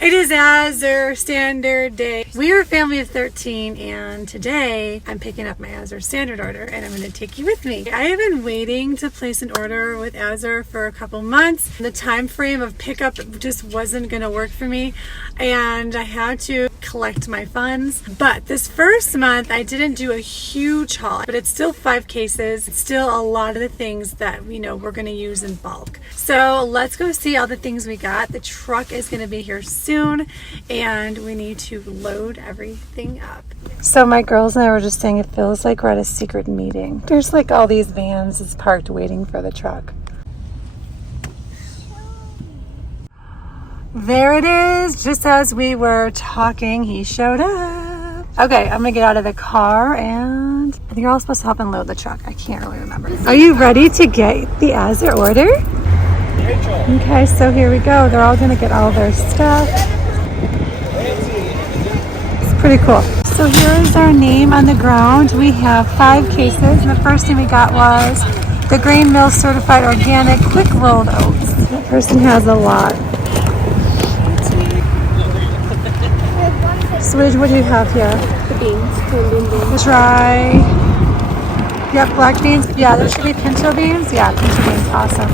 It is Azure Standard Day. We are a family of 13 and today I'm picking up my Azure Standard order and I'm going to take you with me. I have been waiting to place an order with Azure for a couple months. The time frame of pickup just wasn't going to work for me and I had to collect my funds. But this first month I didn't do a huge haul, but it's still 5 cases. It's still a lot of the things that we're going to use in bulk. So let's go see all the things we got. The truck is going to be here soon and we need to load everything up. So my girls and I were just saying it feels like we're at a secret meeting. There's like all these vans is parked waiting for the truck. There it is, just as we were talking, he showed up. Okay, I'm gonna get out of the car and I think you're all supposed to help and load the truck. I can't really remember. Are you ready to get the Azure order? Okay, so here we go. They're all gonna get all their stuff. It's pretty cool. So here is our name on the ground. We have 5 cases. And the first thing we got was the Grain Mill Certified Organic Quick Rolled Oats. That person has a lot. So what do you have here? The beans. The dry. Yep, black beans. Yeah, there should be pinto beans. Yeah, pinto beans. Awesome.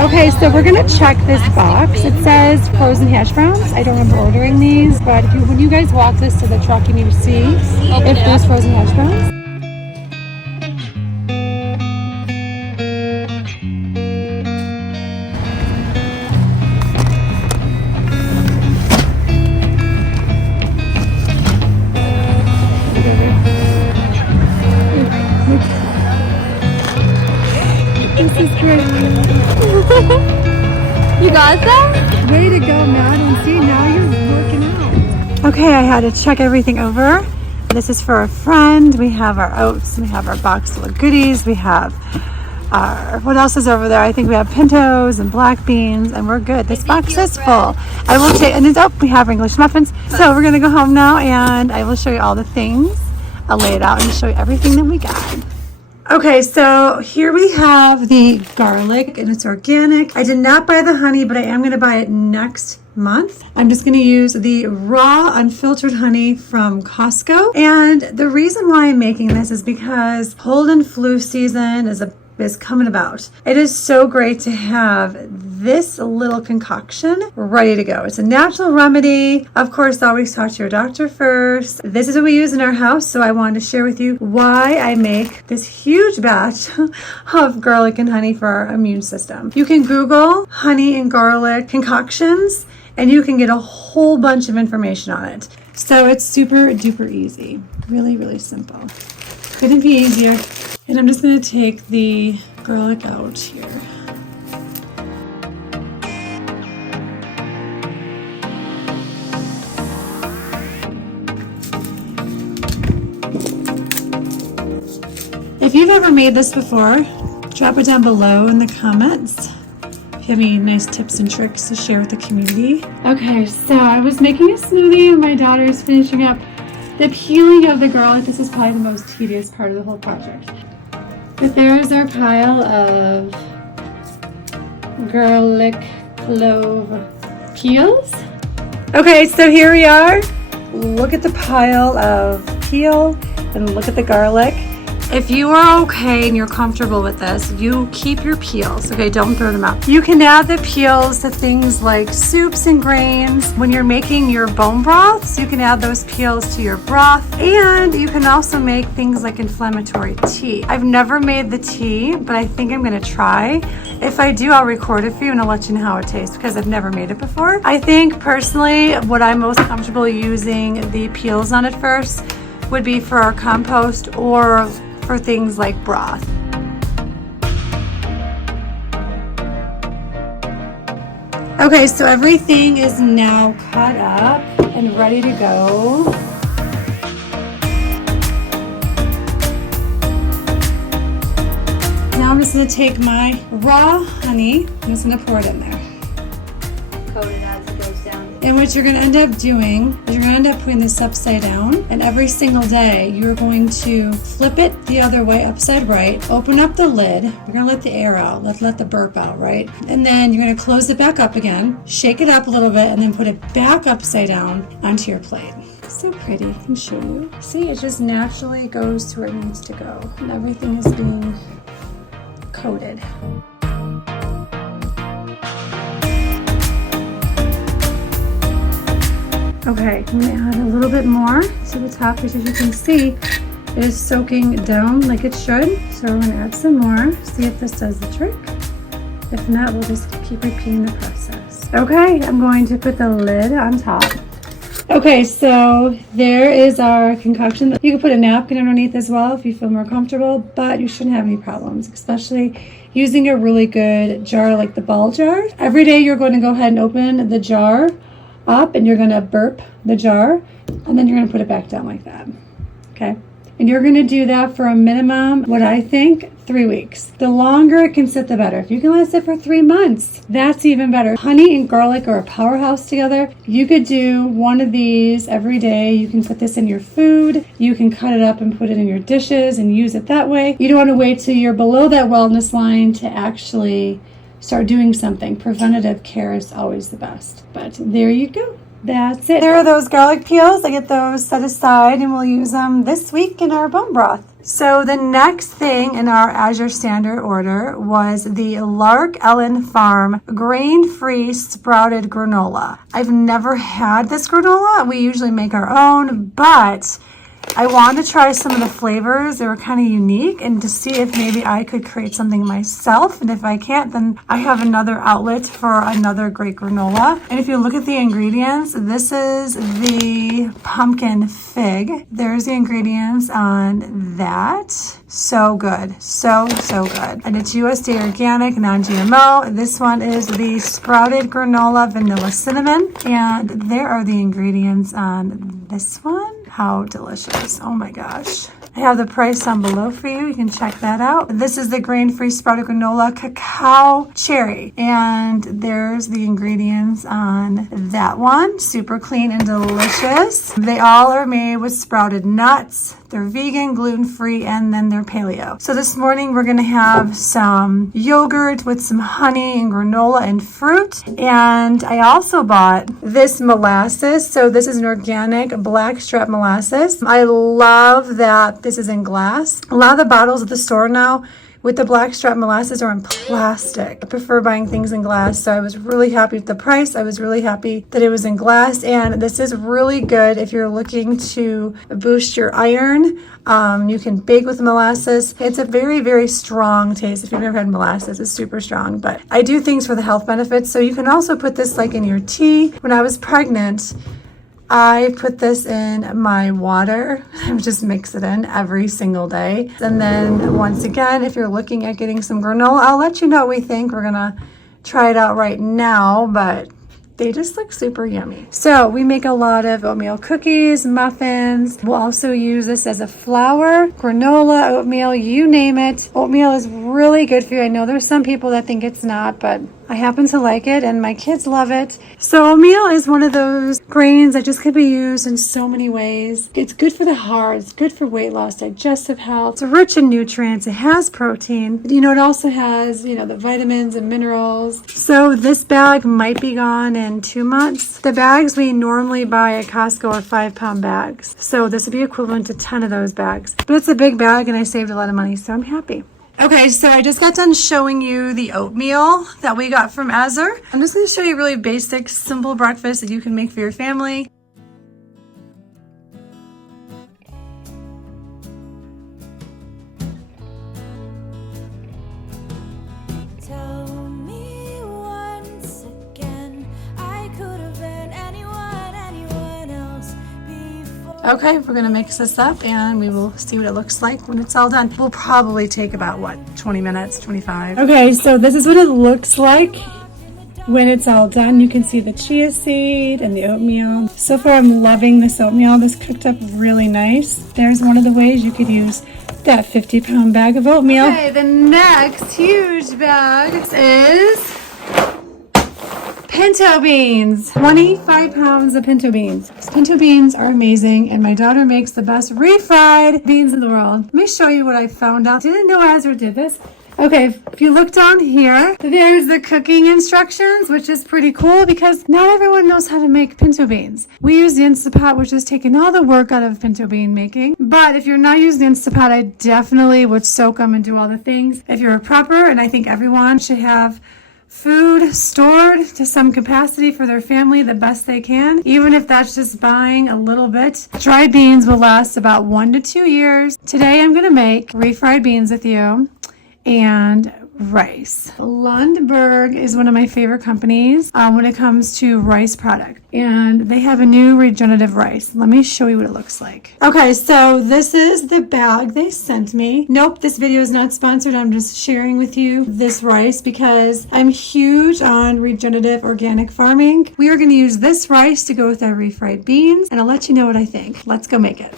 Okay, so we're gonna check this box. It says frozen hash browns. I don't remember ordering these, but when you guys walk this to the truck, you need to see if there's frozen hash browns. This is great. You got that? Way to go, Madelyn. See, now you're working out. Okay, I had to check everything over. This is for a friend. We have our oats. We have our box full of goodies. We have our, what else is over there? I think we have pintos and black beans, and we're good. This box is full. I will take, and it's, oh, we have English muffins. So we're gonna go home now, and I will show you all the things. I'll lay it out and show you everything that we got. Okay, so here we have the garlic and it's organic. I did not buy the honey, but I am going to buy it next month. I'm just going to use the raw unfiltered honey from Costco. And the reason why I'm making this is because cold and flu season is coming about. It is so great to have this little concoction ready to go. It's a natural remedy. Of course, always talk to your doctor first. This is what we use in our house, so I wanted to share with you why I make this huge batch of garlic and honey for our immune system. You can Google honey and garlic concoctions and you can get a whole bunch of information on it. So it's super duper easy. Really, really simple. Couldn't be easier. And I'm just going to take the garlic out here. If you've ever made this before, drop it down below in the comments. If you have any nice tips and tricks to share with the community. Okay, so I was making a smoothie and my daughter is finishing up the peeling of the garlic. This is probably the most tedious part of the whole project. But there is our pile of garlic clove peels. Okay, so here we are. Look at the pile of peel and look at the garlic. If you are okay and you're comfortable with this, you keep your peels, okay? Don't throw them out. You can add the peels to things like soups and grains. When you're making your bone broths, you can add those peels to your broth. And you can also make things like inflammatory tea. I've never made the tea, but I think I'm gonna try. If I do, I'll record it for you and I'll let you know how it tastes because I've never made it before. I think personally, what I'm most comfortable using the peels on at first would be for our compost or for things like broth. Okay, so everything is now cut up and ready to go. Now I'm just going to take my raw honey, I'm just going to pour it in there. Coat it as it goes down. And what you're going to end up doing is you're going to end up putting this upside down, and every single day you're going to flip it the other way, upside right, open up the lid. You're going to let the air out, let the burp out, right? And then you're going to close it back up again, shake it up a little bit, and then put it back upside down onto your plate. So pretty. I can show you. See, it just naturally goes to where it needs to go, and everything is being coated. Okay, I'm going to add a little bit more to the top, which as you can see, it is soaking down like it should. So we're going to add some more, see if this does the trick. If not, we'll just keep repeating the process. Okay, I'm going to put the lid on top. Okay, so there is our concoction. You can put a napkin underneath as well if you feel more comfortable, but you shouldn't have any problems, especially using a really good jar like the ball jar. Every day you're going to go ahead and open the jar up, and you're going to burp the jar, and then you're going to put it back down like that. Okay, and you're going to do that for a minimum, what I think, 3 weeks. The longer it can sit, the better. If you can let it sit for 3 months, that's even better. Honey and garlic are a powerhouse together. You could do one of these every day. You can put this in your food. You can cut it up and put it in your dishes and use it that way. You don't want to wait till you're below that wellness line to actually start doing something. Preventative care is always the best. But there you go. That's it. There are those garlic peels. I get those set aside, and we'll use them this week in our bone broth. So the next thing in our Azure Standard order was the Lark Ellen Farm grain-free sprouted granola. I've never had this granola. We usually make our own, but I wanted to try some of the flavors. They were kind of unique, and to see if maybe I could create something myself. And if I can't, then I have another outlet for another great granola. And if you look at the ingredients, this is the pumpkin fig. There's the ingredients on that. So good. So good. And it's USDA organic, non-GMO. This one is the sprouted granola vanilla cinnamon. And there are the ingredients on this one. How delicious. Oh my gosh. I have the price down below for you. You can check that out. This is the grain-free sprouted granola cacao cherry. And there's the ingredients on that one. Super clean and delicious. They all are made with sprouted nuts. They're vegan, gluten-free, and then they're paleo. So this morning we're going to have some yogurt with some honey and granola and fruit. And I also bought this molasses. So this is an organic blackstrap molasses. I love that this is in glass. A lot of the bottles at the store now with the blackstrap molasses are in plastic. I prefer buying things in glass, so I was really happy with the price. I was really happy that it was in glass, and this is really good if you're looking to boost your iron. You can bake with molasses. It's a very, very strong taste. If you've never had molasses, it's super strong, but I do things for the health benefits, so you can also put this like in your tea. When I was pregnant, I put this in my water. I would just mix it in every single day. And then once again, if you're looking at getting some granola, I'll let you know what we think. We're gonna try it out right now, but they just look super yummy. So we make a lot of oatmeal cookies, muffins. We'll also use this as a flour, granola, oatmeal, you name it. Oatmeal is really good for you. I know there's some people that think it's not, but I happen to like it, and my kids love it. So oatmeal is one of those grains that just could be used in so many ways. It's good for the heart. It's good for weight loss, digestive health. It's rich in nutrients. It has protein. You know, it also has, you know, the vitamins and minerals. So this bag might be gone in 2 months. The bags we normally buy at Costco are 5-pound bags. So this would be equivalent to 10 of those bags. But it's a big bag, and I saved a lot of money, so I'm happy. Okay, so I just got done showing you the oatmeal that we got from Azure. I'm just going to show you a really basic, simple breakfast that you can make for your family. Okay, we're gonna mix this up and we will see what it looks like when it's all done. We'll probably take about, what, 20 minutes, 25. Okay, so this is what it looks like when it's all done. You can see the chia seed and the oatmeal. So far, I'm loving this oatmeal. This cooked up really nice. There's one of the ways you could use that 50-pound bag of oatmeal. Okay, the next huge bag is Pinto beans, 25 pounds of pinto beans. Pinto beans are amazing, and my daughter makes the best refried beans in the world. Let me show you what I found out. Didn't know Azure did this. Okay, if you look down here, there's the cooking instructions, which is pretty cool because not everyone knows how to make pinto beans. We use the Instapot, which is taking all the work out of pinto bean making. But if you're not using the Instapot, I definitely would soak them and do all the things. If you're a prepper, and I think everyone should have food stored to some capacity for their family the best they can, even if that's just buying a little bit. Dried beans will last about 1 to 2 years. Today I'm going to make refried beans with you and rice. Lundberg is one of my favorite companies when it comes to rice product, and they have a new regenerative rice. Let me show you what it looks like. Okay, so this is the bag they sent me. Nope, this video is not sponsored. I'm just sharing with you this rice because I'm huge on regenerative organic farming. We are going to use this rice to go with our refried beans, and I'll let you know what I think. Let's go make it.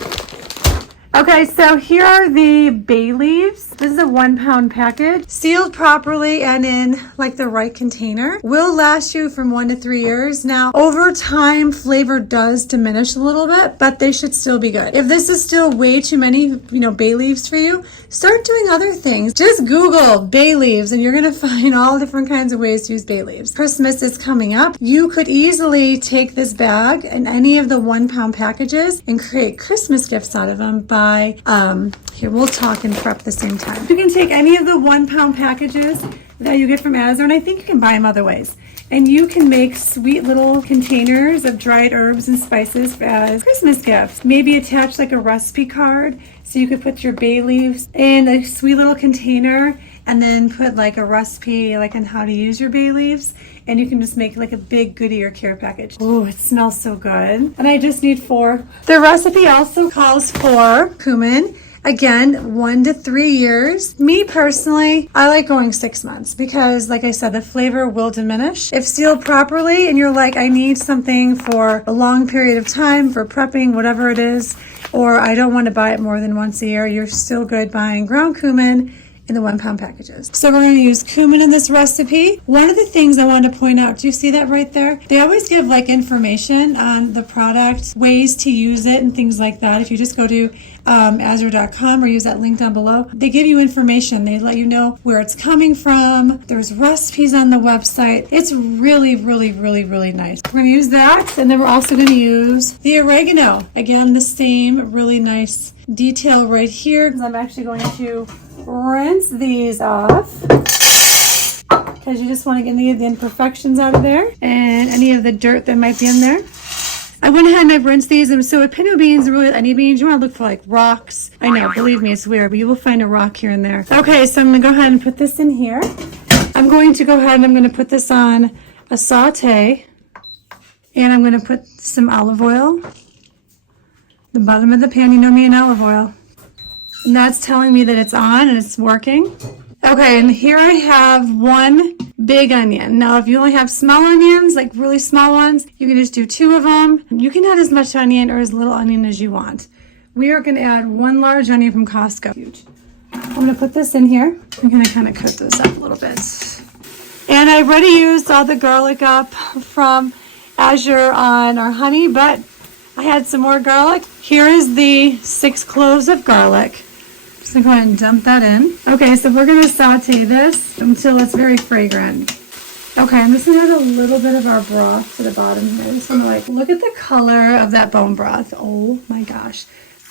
Okay, so here are the bay leaves. This is a 1 pound package, sealed properly and in like the right container. Will last you from 1 to 3 years. Now, over time, flavor does diminish a little bit, but they should still be good. If this is still way too many, bay leaves for you, start doing other things. Just Google bay leaves and you're gonna find all different kinds of ways to use bay leaves. Christmas is coming up. You could easily take this bag and any of the 1 pound packages and create Christmas gifts out of them by here, we'll talk and prep at the same time. You can take any of the 1 pound packages that you get from Azure, and I think you can buy them other ways. And you can make sweet little containers of dried herbs and spices as Christmas gifts. Maybe attach like a recipe card so you could put your bay leaves in a sweet little container and then put like a recipe like on how to use your bay leaves. And you can just make like a big goodie or care package. Oh, it smells so good. And I just need 4. The recipe also calls for cumin. Again, 1 to 3 years. Me personally, I like going 6 months because, like I said, the flavor will diminish. If sealed properly and you're like, I need something for a long period of time for prepping, whatever it is, or I don't want to buy it more than once a year, you're still good buying ground cumin in the 1 pound packages. So we're going to use cumin in this recipe. One of the things I want to point out, do you see that right there? They always give like information on the product, ways to use it and things like that. If you just go to Azure.com or use that link down below, they give you information. They let you know where it's coming from. There's recipes on the website. It's really, really, really, really nice. We're going to use that, and then we're also going to use the oregano. Again, the same really nice detail right here. I'm actually going to rinse these off because you just want to get any of the imperfections out of there and any of the dirt that might be in there. I went ahead and I've rinsed these, and so with pinto beans, really any beans, you want to look for like rocks. I know, believe me, it's weird, but you will find a rock here and there. Okay, so I'm going to go ahead and put this in here. I'm going to go ahead and I'm going to put this on a saute, and I'm going to put some olive oil. The bottom of the pan, you know me and olive oil. And that's telling me that it's on and it's working. Okay, and here I have 1 big onion. Now, if you only have small onions, like really small ones, you can just do 2 of them. You can add as much onion or as little onion as you want. We are going to add 1 large onion from Costco. Huge. I'm going to put this in here. I'm going to kind of cut this up a little bit. And I've already used all the garlic up from Azure on our honey, but I had some more garlic. Here is the 6 cloves of garlic. Just gonna go ahead and dump that in. Okay, so we're gonna saute this until it's very fragrant. Okay, I'm just gonna add a little bit of our broth to the bottom here. I just wanna look at the color of that bone broth. Oh my gosh.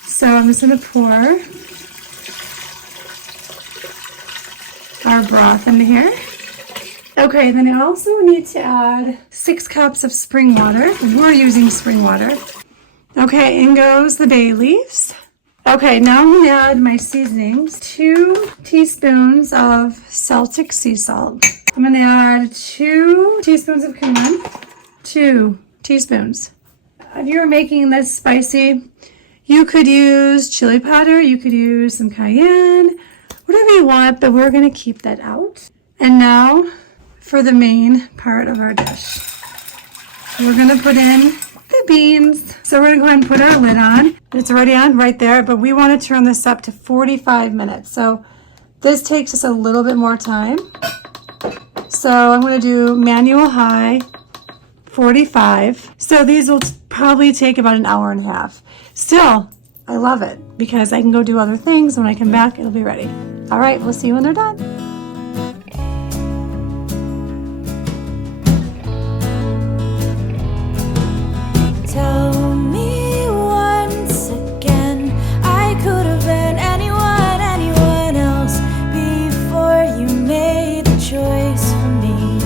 So I'm just gonna pour our broth into here. Okay, then I also need to add 6 cups of spring water. We're using spring water. Okay, in goes the bay leaves. Okay, now I'm going to add my seasonings. 2 teaspoons of Celtic sea salt. I'm going to add 2 teaspoons of cumin. 2 teaspoons. If you're making this spicy, you could use chili powder, you could use some cayenne, whatever you want, but we're going to keep that out. And now for the main part of our dish. We're going to put in the beans. So we're going to go ahead and put our lid on. It's already on right there, but we want to turn this up to 45 minutes. So this takes us a little bit more time. So I'm going to do manual high $1.45. So these will probably take about an hour and a half. Still, I love it because I can go do other things. When I come back, it'll be ready. All right, we'll see you when they're done. Tell me once again, I could have been anyone else before you made the choice for me.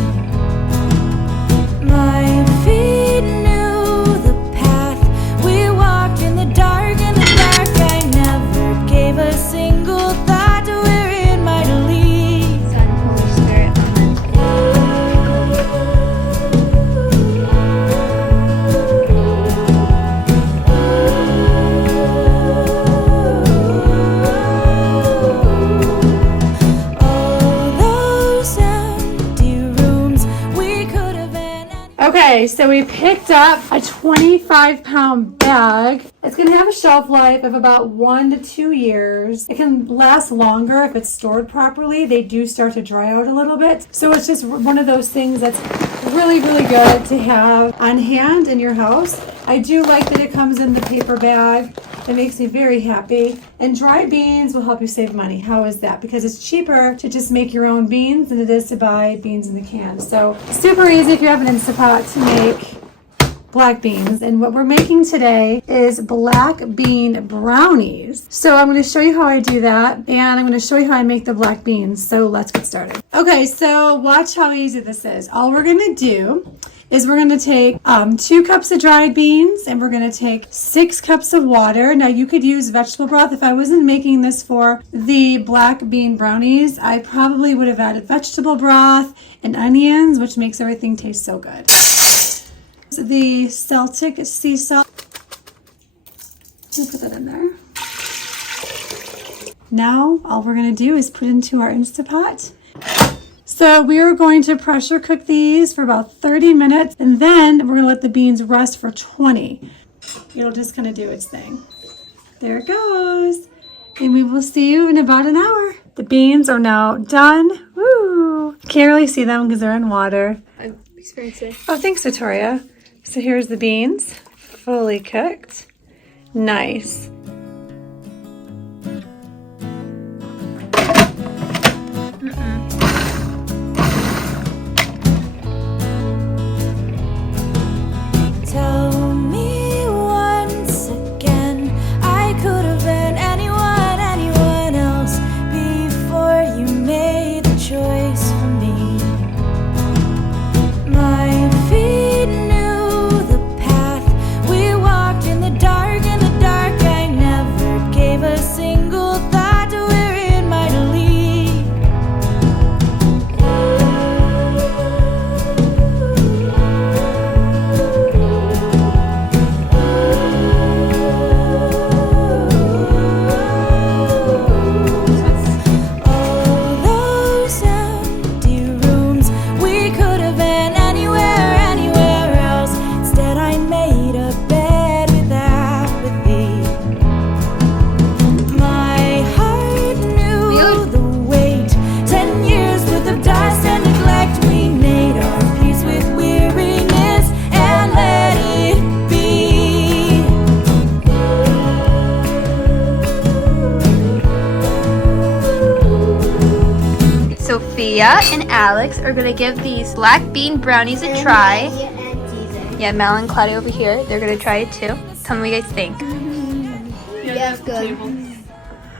My feet knew the path, we walked in the dark, I never gave a single thought to wherein might lead. Son, Holy Spirit, All those empty rooms, we could have been. Okay, so we picked up a 25-pound bag. It's going to have a shelf life of about 1 to 2 years. It can last longer if it's stored properly. They do start to dry out a little bit. So it's just one of those things that's really, really good to have on hand in your house. I do like that it comes in the paper bag. It makes me very happy. And dry beans will help you save money. How is that? Because it's cheaper to just make your own beans than it is to buy beans in the can. So super easy if you have an Instapot to make black beans. And what we're making today is black bean brownies. So I'm going to show you how I do that, and I'm going to show you how I make the black beans. So let's get started. Okay, so watch how easy this is. All we're going to do is we're going to take 2 cups of dried beans, and we're going to take 6 cups of water. Now you could use vegetable broth. If I wasn't making this for the black bean brownies, I probably would have added vegetable broth and onions, which makes everything taste so good. The Celtic sea salt. We'll put that in there. Now all we're going to do is put into our Instapot. So we are going to pressure cook these for about 30 minutes, and then we're going to let the beans rest for 20. It'll just kind of do its thing. There it goes. And we will see you in about an hour. The beans are now done. Woo! Can't really see them because they're in water. I'm experiencing. Oh, thanks, Victoria. So here's the beans, fully cooked. Nice. Tell me once again, I could have been anyone else before you made the choice for me. My feet knew the path, we walked in the dark, I never gave a single thought to where it might lead. All those empty rooms, we could have been anywhere else. Instead I made a bed with apathy. My heart knew the weight, 10 years worth of dust and neglect. We made our peace with weariness and let it be. Sophia and Alex are gonna give these black bean brownies a try. Yeah, Mel and Claudia over here, they're gonna try it too. Tell me what you guys think. Yeah, it's good.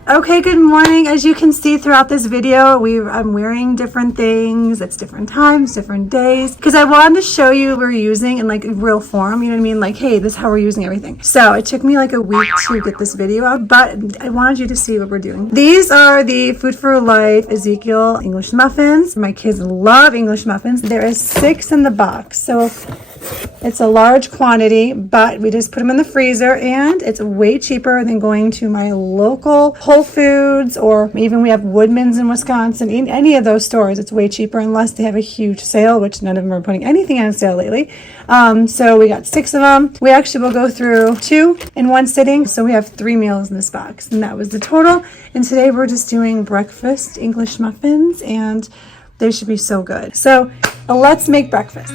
Okay, good morning. As you can see throughout this video, I'm wearing different things. It's different times, different days, because I wanted to show you what we're using in like real form. You know what I mean? Like, hey, this is how we're using everything. So it took me like a week to get this video out, but I wanted you to see what we're doing. These are the Food for Life Ezekiel English muffins. My kids love English muffins. There is 6 in the box. So it's a large quantity, but we just put them in the freezer, and it's way cheaper than going to my local Whole Foods, or even we have Woodman's in Wisconsin. In any of those stores, it's way cheaper unless they have a huge sale, which none of them are putting anything on sale lately. So we got 6 of them. We actually will go through 2 in one sitting. So we have 3 meals in this box, and that was the total. And today we're just doing breakfast English muffins, and they should be so good. So let's make breakfast.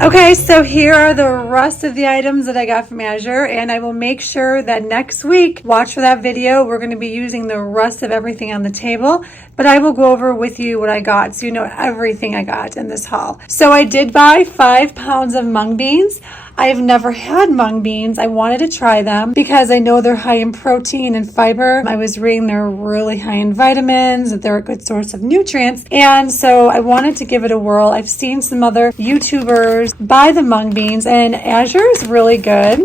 Okay, so here are the rest of the items that I got from Azure, and I will make sure that next week, watch for that video. We're going to be using the rest of everything on the table, but I will go over with you what I got so you know everything I got in this haul. So I did buy 5 pounds of mung beans. I've never had mung beans. I wanted to try them because I know they're high in protein and fiber. I was reading they're really high in vitamins, that they're a good source of nutrients. And so I wanted to give it a whirl. I've seen some other YouTubers buy the mung beans, and Azure is really good.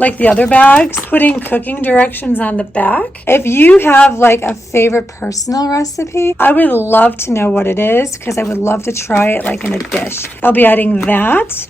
Like the other bags, putting cooking directions on the back. If you have like a favorite personal recipe, I would love to know what it is because I would love to try it like in a dish. I'll be adding that.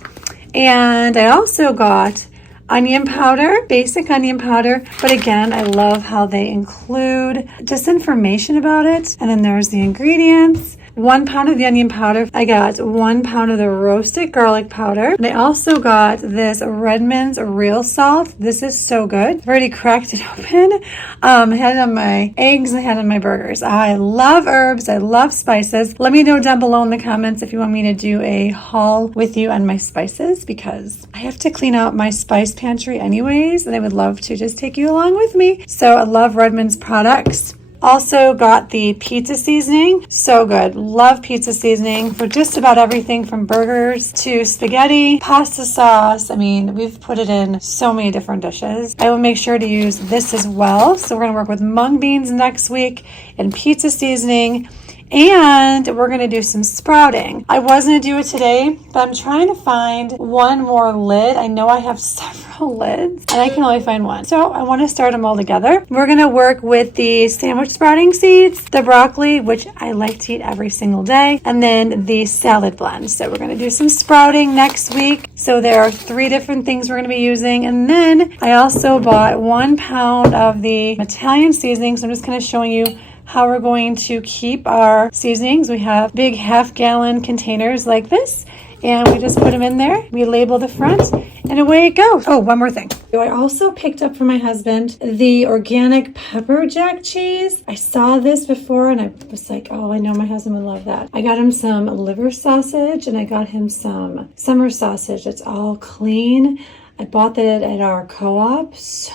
And I also got onion powder, basic onion powder. But again, I love how they include just information about it. And then there's the ingredients. 1 pound of the onion powder. I got 1 pound of the roasted garlic powder. And I also got this Redmond's real salt. This is so good. I've already cracked it open. I had it on my eggs and I had it on my burgers. I love herbs. I love spices. Let me know down below in the comments if you want me to do a haul with you on my spices, because I have to clean out my spice pantry anyways, and I would love to just take you along with me. So I love Redmond's products. Also got the pizza seasoning. So good. Love pizza seasoning for just about everything from burgers to spaghetti, pasta sauce. I mean, we've put it in so many different dishes. I will make sure to use this as well. So we're going to work with mung beans next week and pizza seasoning. And we're going to do some sprouting. I was going to do it today, but I'm trying to find one more lid. I know I have several lids and I can only find one. So I want to start them all together. We're going to work with the sandwich sprouting seeds, the broccoli, which I like to eat every single day, and then the salad blend. So we're going to do some sprouting next week. So there are 3 different things we're going to be using. And then I also bought 1 pound of the Italian seasoning. So I'm just kind of showing you how we're going to keep our seasonings. We have big half-gallon containers like this, and we just put them in there. We label the front, and away it goes. Oh, one more thing. I also picked up for my husband the organic pepper jack cheese. I saw this before, and I was like, oh, I know my husband would love that. I got him some liver sausage, and I got him some summer sausage. It's all clean. I bought that at our co-op. So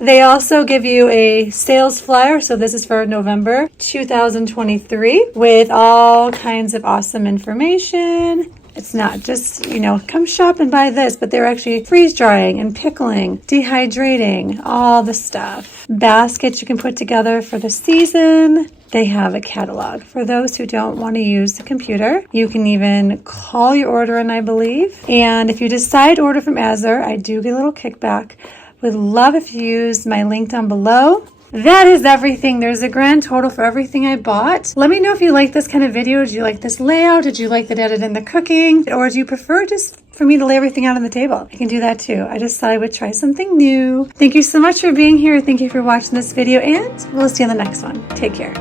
they also give you a sales flyer. So this is for November 2023 with all kinds of awesome information. It's not just, come shop and buy this, but they're actually freeze drying and pickling, dehydrating, all the stuff. Baskets you can put together for the season. They have a catalog. For those who don't want to use the computer, you can even call your order in, I believe. And if you decide to order from Azure, I do get a little kickback. Would love if you use my link down below. That is everything. There's a grand total for everything I bought. Let me know if you like this kind of video. Did you like this layout? Did you like that added in the cooking? Or do you prefer just for me to lay everything out on the table? I can do that too. I just thought I would try something new. Thank you so much for being here. Thank you for watching this video, and we'll see you on the next one. Take care.